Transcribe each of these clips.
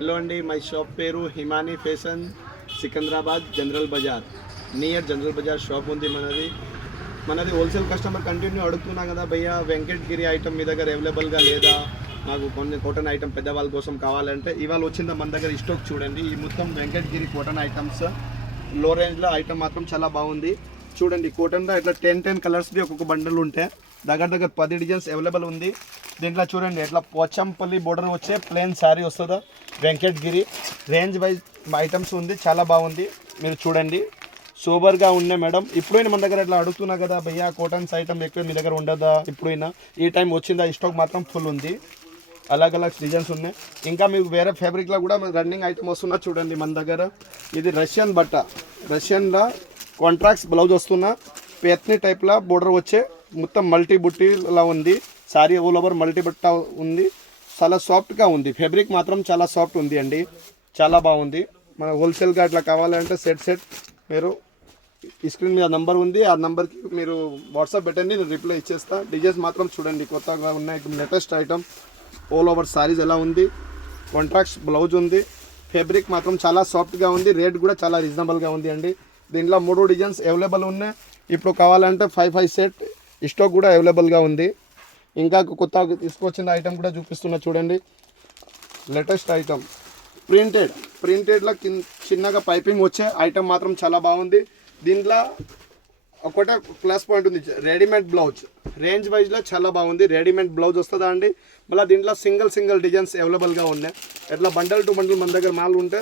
Hello అండి, my shop పేరు Himani fashion, Secunderabad general bazaar, near general bazaar shop ఉంది మనది హోల్సేల్ కస్టమర్ కంటిన్యూ అడుగుతున్నా కదా భయ్య, వెంకటగిరి ఐటమ్ మీ దగ్గర అవైలబుల్గా లేదా, నాకు కొన్ని కాటన్ ఐటమ్ పెద్దవాళ్ళ కోసం కావాలంటే ఇవాళ వచ్చిందా మన దగ్గర స్టాక్ చూడండి. ఈ మొత్తం వెంకటగిరి కాటన్ ఐటమ్స్ లో రేంజ్లో ఐటమ్ మాత్రం చాలా బాగుంది. చూడండి, కాటన్లో ఇట్లా 10 కలర్స్ది ఒక్కొక్క బండల్ ఉంటాయి. దగ్గర 10 డిజైన్స్ అవైలబుల్ ఉంది. దీంట్లో చూడండి ఎట్లా పోచంపల్లి బోర్డర్ వచ్చే ప్లెయిన్ శారీ వస్తుందా, వెంకటగిరి రేంజ్ వైజ్ ఐటమ్స్ ఉంది, చాలా బాగుంది. మీరు చూడండి, సూపర్గా ఉన్నాయి మేడం. ఇప్పుడైనా మన దగ్గర ఇట్లా అడుగుతున్నా కదా భయ్యా, కాటన్స్ ఐటమ్ ఎక్కువ మీ దగ్గర ఉండదా, ఇప్పుడైనా ఈ టైం వచ్చిందా, స్టాక్ మాత్రం ఫుల్ ఉంది. అలగ్ డిజైన్స్ ఉన్నాయి. ఇంకా మీకు వేరే ఫ్యాబ్రిక్లో కూడా రన్నింగ్ ఐటమ్ వస్తున్నా చూడండి మన దగ్గర. ఇది రష్యన్ బట్ట, రష్యన్లో కాంట్రాక్ట్స్ బ్లౌజ్ వస్తున్నా, పేత్ని టైప్లో బోర్డర్ వచ్చే మొత్తం మల్టీ బుట్టీలా ఉంది. సారీ ఆల్ ఓవర్ మల్టీ బట్ట ఉంది, చాలా సాఫ్ట్గా ఉంది. ఫ్యాబ్రిక్ మాత్రం చాలా సాఫ్ట్ ఉంది అండి, చాలా బాగుంది. మన హోల్సేల్గా అట్లా కావాలంటే సెట్ మీరు స్క్రీన్ మీద నంబర్ ఉంది, ఆ నెంబర్కి మీరు వాట్సాప్ పెట్టండి, నేను రిప్లై ఇచ్చేస్తా. డిజైన్స్ మాత్రం చూడండి కొత్తగా ఉన్నాయి, latest item. All over saris ఎలా ఉంది, కాంట్రాక్ట్స్ బ్లౌజ్ ఉంది. ఫ్యాబ్రిక్ మాత్రం చాలా సాఫ్ట్గా ఉంది, రేట్ కూడా చాలా రీజనబుల్గా ఉంది అండి. దీంట్లో 3 డిజైన్స్ అవైలబుల్ ఉన్నాయి. ఇప్పుడు కావాలంటే 5 సెట్ స్టాక్ కూడా అవైలబుల్గా ఉంది. ఇంకా కొత్త తీసుకొచ్చిన ఐటమ్ కూడా చూపిస్తున్నా చూడండి, లేటెస్ట్ ఐటమ్. ప్రింటెడ్లో చిన్నగా పైపింగ్ వచ్చే ఐటమ్ మాత్రం చాలా బాగుంది. దీంట్లో ఒకటే ప్లస్ పాయింట్ ఉంది, రెడీమేడ్ బ్లౌజ్ రేంజ్ వైజ్లో చాలా బాగుంది. రెడీమేడ్ బ్లౌజ్ వస్తుందా అండి. మళ్ళీ దీంట్లో సింగిల్ డిజైన్స్ అవైలబుల్గా ఉన్నాయి. ఎట్లా బండల్ టు బండల్ మన దగ్గర మాల్ ఉంటే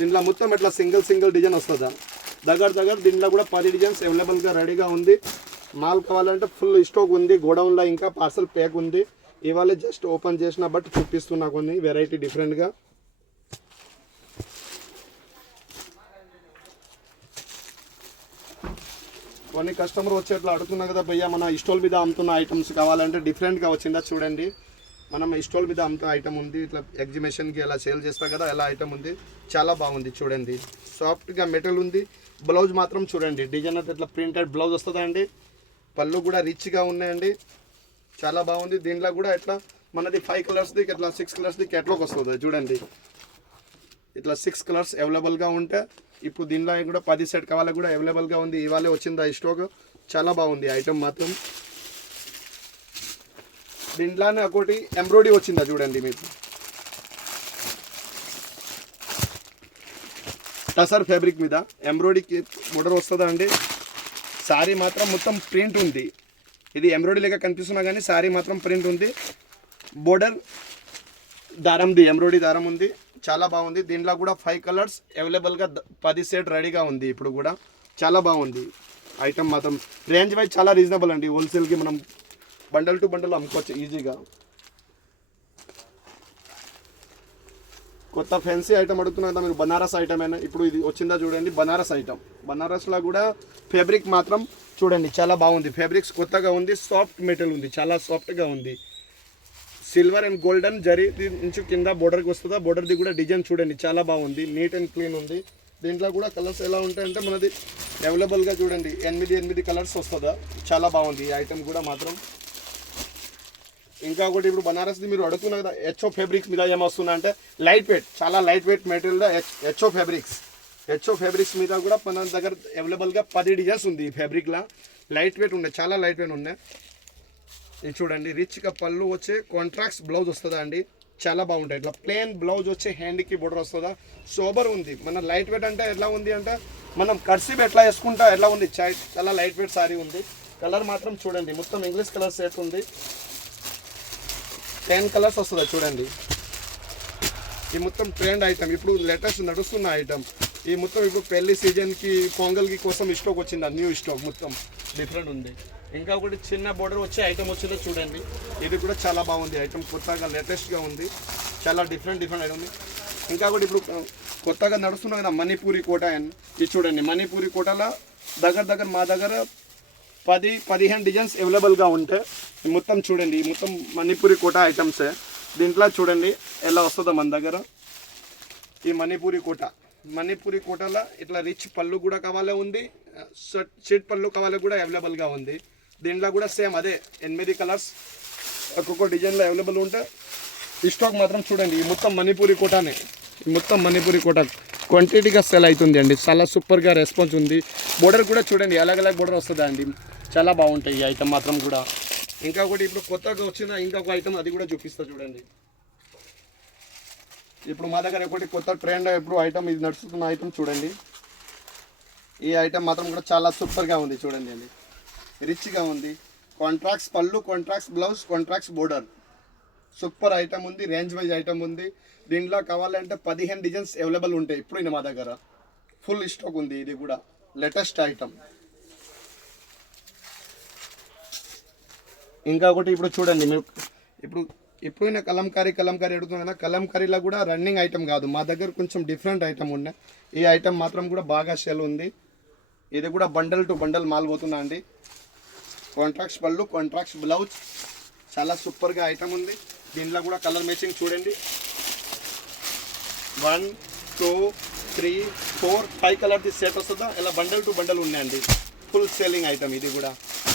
దీంట్లో మొత్తం ఇట్లా సింగిల్ డిజైన్ వస్తుందా. దగ్గర దీంట్లో కూడా 10 డిజైన్స్ అవైలబుల్గా రెడీగా ఉంది. మాల్ కావాలంటే ఫుల్ స్టాక్ ఉంది గోడౌన్లో, ఇంకా పార్సల్ ప్యాక్ ఉంది. ఇవాళ జస్ట్ ఓపెన్ చేసిన బట్ చూపిస్తున్నా కొన్ని వెరైటీ డిఫరెంట్గా. కొన్ని కస్టమర్ వచ్చేట్లు అడుగుతున్నా కదా భయ్యా, మన స్టాల్ మీద అమ్ముతున్న ఐటమ్స్ కావాలంటే డిఫరెంట్గా వచ్చిందా చూడండి. మనం స్టాల్ మీద అమ్ముతున్న ఐటమ్ ఉంది, ఇట్లా ఎగ్జిబిషన్కి ఎలా సేల్ చేస్తా కదా ఎలా ఐటమ్ ఉంది, చాలా బాగుంది. చూడండి, సాఫ్ట్గా మెటల్ ఉంది. బ్లౌజ్ మాత్రం చూడండి, డిజైన్ అయితే ఇట్లా ప్రింటెడ్ బ్లౌజ్ వస్తుందా అండి. పళ్ళు కూడా రిచ్గా ఉన్నాయండి, చాలా బాగుంది. దీంట్లో కూడా ఇట్లా మనది 5 కలర్స్ది ఇట్లా 6 కలర్స్ది కేటలాగ్ వస్తుంది చూడండి. ఇట్లా 6 కలర్స్ అవైలబుల్గా ఉంటే ఇప్పుడు దీంట్లో కూడా 10 సెట్ కావాలి కూడా అవైలబుల్గా ఉంది. ఇవాళ వచ్చింది ఈ స్టాక్, చాలా బాగుంది ఐటమ్ మాత్రం. దీంట్లోనే ఒకటి ఎంబ్రాయిడరీ వచ్చిందా చూడండి, మీకు టసర్ ఫ్యాబ్రిక్ మీద ఎంబ్రాయిడరీకి బోర్డర్ వస్తుందా అండి. శారీ మాత్రం మొత్తం ప్రింట్ ఉంది. ఇది ఎంబ్రాయిడరీ లేక కనిపిస్తున్నా కానీ శారీ మాత్రం ప్రింట్ ఉంది. బోర్డర్ దారంది ఎంబ్రాయిడరీ దారం ఉంది, చాలా బాగుంది. దీంట్లో కూడా 5 కలర్స్ అవైలబుల్గా 10 సెట్ రెడీగా ఉంది. ఇప్పుడు కూడా చాలా బాగుంది ఐటమ్ మాత్రం. రేంజ్ వైజ్ చాలా రీజనబుల్ అండి. హోల్సేల్కి మనం బండల్ టు బండల్ అమ్ముకోవచ్చు ఈజీగా. కొత్త ఫ్యాన్సీ ఐటమ్ అడుగుతున్నా కదా మీరు, బనారస్ ఐటమ్ అయినా ఇప్పుడు ఇది వచ్చిందా చూడండి, బనారస్ ఐటమ్. బనారస్లో కూడా ఫ్యాబ్రిక్ మాత్రం చూడండి చాలా బాగుంది. ఫ్యాబ్రిక్స్ కొత్తగా ఉంది, సాఫ్ట్ మెటీరియల్ ఉంది, చాలా సాఫ్ట్గా ఉంది. సిల్వర్ అండ్ గోల్డెన్ జరీ నుంచి కింద బోర్డర్కి వస్తుందా, బోర్డర్ది కూడా డిజైన్ చూడండి చాలా బాగుంది, నీట్ అండ్ క్లీన్ ఉంది. దీంట్లో కూడా కలర్స్ ఎలా ఉంటాయంటే మనది అవైలబుల్గా చూడండి 8 కలర్స్ వస్తుందా, చాలా బాగుంది ఈ ఐటమ్ కూడా మాత్రం. ఇంకా ఒకటి ఇప్పుడు బనారస్ది మీరు అడుగుతున్నా కదా, హెచ్ఓ ఫ్యాబ్రిక్స్ మీద ఏమొస్తుందా అంటే లైట్ వెయిట్, చాలా light weight material HO fabrics మీద కూడా మన దగ్గర అవైలబుల్గా 10 డిజైన్స్ ఉంది. ఈ ఫ్యాబ్రిక్లో లైట్ వెయిట్ ఉన్నాయి, చాలా లైట్ వెయిట్ ఉన్నాయి. ఇది చూడండి, రిచ్గా పళ్ళు వచ్చే కాంట్రాక్ట్స్ బ్లౌజ్ వస్తుందా అండి, చాలా బాగుంటాయి. ఇట్లా ప్లెయిన్ బ్లౌజ్ వచ్చే హ్యాండ్కి బోర్డర్ వస్తుందా, సోబర్ ఉంది. మన లైట్ వెయిట్ అంటే ఎట్లా ఉంది అంటే మనం కర్సీప్ ఎట్లా వేసుకుంటా ఎట్లా ఉంది, చాలా లైట్ వెయిట్ సారీ ఉంది. కలర్ మాత్రం చూడండి మొత్తం ఇంగ్లీష్ కలర్ సెట్ ఉంది, 10 కలర్స్ వస్తుందా చూడండి. ఈ మొత్తం ట్రెండ్ ఐటమ్, ఇప్పుడు లేటెస్ట్ నడుస్తున్న ఐటమ్. ఈ మొత్తం ఇప్పుడు పెళ్లి సీజన్కి పొంగల్కి కోసం స్టాక్ వచ్చింది, న్యూ స్టాక్ మొత్తం డిఫరెంట్ ఉంది. ఇంకా ఒకటి చిన్న బోర్డర్ వచ్చే ఐటమ్ వచ్చిందో చూడండి, ఇది కూడా చాలా బాగుంది ఐటమ్, కొత్తగా లేటెస్ట్గా ఉంది, చాలా డిఫరెంట్ ఐటమ్ ఉంది. ఇంకా ఒకటి ఇప్పుడు కొత్తగా నడుస్తున్నా కదా మణిపూరి కోట అని, ఇది చూడండి. మణిపూరి కోటలో దగ్గర మా దగ్గర 10-15 డిజైన్స్ అవైలబుల్గా ఉంటాయి. మొత్తం చూడండి, మొత్తం మణిపూరి కోట ఐటమ్సే. దీంట్లో చూడండి ఎలా వస్తుందో మన దగ్గర ఈ మణిపూరి కోటలో ఇట్లా రిచ్ పళ్ళు కూడా కావాలే ఉంది, షెడ్ పళ్ళు కావాలి కూడా అవైలబుల్గా ఉంది. దీంట్లో కూడా సేమ్ అదే 8 కలర్స్ ఒక్కొక్క డిజైన్లో అవైలబుల్ ఉంటే ఈ స్టాక్ మాత్రం చూడండి, ఈ మొత్తం మణిపూరి కోటానే మొత్తం మణిపూరి కోట క్వాంటిటీగా సెల్ అవుతుంది అండి. చాలా సూపర్గా రెస్పాన్స్ ఉంది. బోర్డర్ కూడా చూడండి అలగ్ బోర్డర్ వస్తుందా అండి, చాలా బాగుంటాయి ఈ ఐటమ్ మాత్రం కూడా. ఇంకా ఒకటి ఇప్పుడు కొత్తగా వచ్చిన ఇంకొక ఐటమ్ అది కూడా చూపిస్తా చూడండి. ఇప్పుడు మా దగ్గర ఒకటి కొత్త ట్రెండ్ ఇప్పుడు ఐటమ్ ఇది నడుస్తున్న ఐటమ్ చూడండి. ఈ ఐటమ్ మాత్రం కూడా చాలా సూపర్గా ఉంది చూడండి అండి, రిచ్గా ఉంది. కాంట్రాక్ట్స్ పళ్ళు, contracts blouse, contracts border, super item ఉంది. రేంజ్ వైజ్ ఐటమ్ ఉంది. దీంట్లో కావాలంటే 15 డిజైన్స్ అవైలబుల్ ఉంటాయి ఇప్పుడు మా దగ్గర. ఫుల్ స్టాక్ ఉంది. ఇది కూడా లేటెస్ట్ ఐటమ్. ఇంకా ఒకటి ఇప్పుడు చూడండి మీరు ఇప్పుడు కలంకారీ అడుగుతున్నా కదా, కలంకారీలో కూడా రన్నింగ్ ఐటమ్ కాదు మా దగ్గర, కొంచెం డిఫరెంట్ ఐటమ్ ఉన్నాయి. ఈ ఐటమ్ మాత్రం కూడా బాగా సేల్ ఉంది. ఇది కూడా బండల్ టు బండల్ మాల్ పోతున్నా అండి. కాంట్రాక్ట్స్ పళ్ళు, కాంట్రాక్ట్స్ బ్లౌజ్, చాలా సూపర్గా ఐటమ్ ఉంది. దీంట్లో కూడా కలర్ మ్యాచింగ్ చూడండి. 1 2 3 4 5 కలర్ది సెట్ వస్తుందా, ఇలా బండల్ టు బండల్ ఉన్నాయండి. Full selling item. ఇది కూడా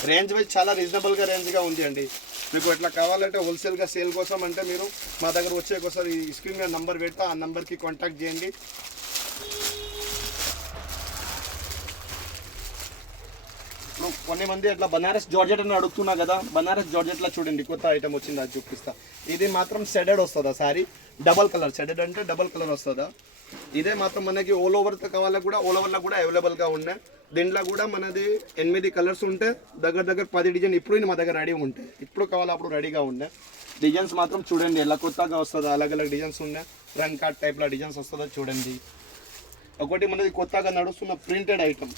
రేంజ్ వైజ్ చాలా రీజనబుల్గా రేంజ్గా ఉంది అండి. మీకు ఎట్లా కావాలంటే హోల్సేల్గా సేల్ కోసం అంటే మీరు మా దగ్గర వచ్చేకోసారి ఈ స్క్రీన్ మీద నంబర్ పెడతా, ఆ నెంబర్కి కాంటాక్ట్ చేయండి. ఇప్పుడు కొన్ని మంది అట్లా బనారస్ జార్జెట్ అని అడుగుతున్నా కదా, బనారస్ జార్జెట్లో చూడండి కొత్త ఐటమ్ వచ్చింది, అది చూపిస్తా. ఇది మాత్రం షెడెడ్ వస్తుందా సారీ, డబల్ కలర్. షెడెడ్ అంటే డబల్ కలర్ వస్తుందా. ఇదే మాత్రం మనకి ఆల్ ఓవర్తో కావాలా కూడా ఆల్ ఓవర్లో కూడా అవైలబుల్గా ఉన్నాయి. దీంట్లో కూడా మనది 8 కలర్స్ ఉంటాయి, దగ్గర 10 డిజైన్ ఇప్పుడు మా దగ్గర రెడీ ఉంటాయి. ఇప్పుడు కావాలా అప్పుడు రెడీగా ఉన్నాయి. డిజైన్స్ మాత్రం చూడండి ఎలా కొత్తగా వస్తుందో, అలగ్ డిజైన్స్ ఉన్నాయి. రంగ్ కార్డ్ టైప్లో డిజైన్స్ వస్తుందో చూడండి. ఒకటి మనది కొత్తగా నడుస్తున్న ప్రింటెడ్ ఐటమ్.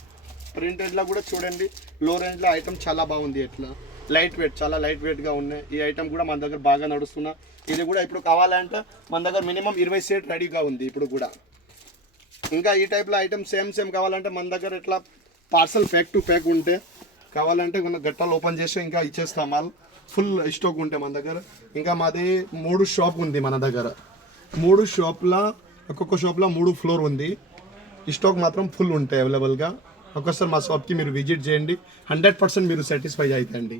ప్రింటెడ్లో కూడా చూడండి లో రేంజ్లో ఐటమ్ చాలా బాగుంది. ఎట్లా లైట్ వెయిట్, చాలా లైట్ వెయిట్గా ఉన్నాయి. ఈ ఐటమ్ కూడా మన దగ్గర బాగా నడుస్తున్నా. ఇది కూడా ఇప్పుడు కావాలంటే మన దగ్గర మినిమం 20 సెట్ రెడీగా ఉంది ఇప్పుడు కూడా. ఇంకా ఈ టైప్లో ఐటమ్ సేమ్ కావాలంటే మన దగ్గర ఎట్లా పార్సల్ ప్యాక్ టు ప్యాక్ ఉంటే కావాలంటే మన గట్టాలు ఓపెన్ చేసి ఇంకా ఇచ్చేస్తాం. మాల్ ఫుల్ స్టాక్ ఉంటే మన దగ్గర. ఇంకా మాది 3 షాప్ ఉంది మన దగ్గర. 3 షాప్లో ఒక్కొక్క షాప్లో 3 ఫ్లోర్ ఉంది. స్టాక్ మాత్రం ఫుల్ ఉంటాయి అవైలబుల్గా. ఒక్కసారి మా షాప్కి మీరు విజిట్ చేయండి, 100% మీరు సాటిస్ఫై అవుతాయండి.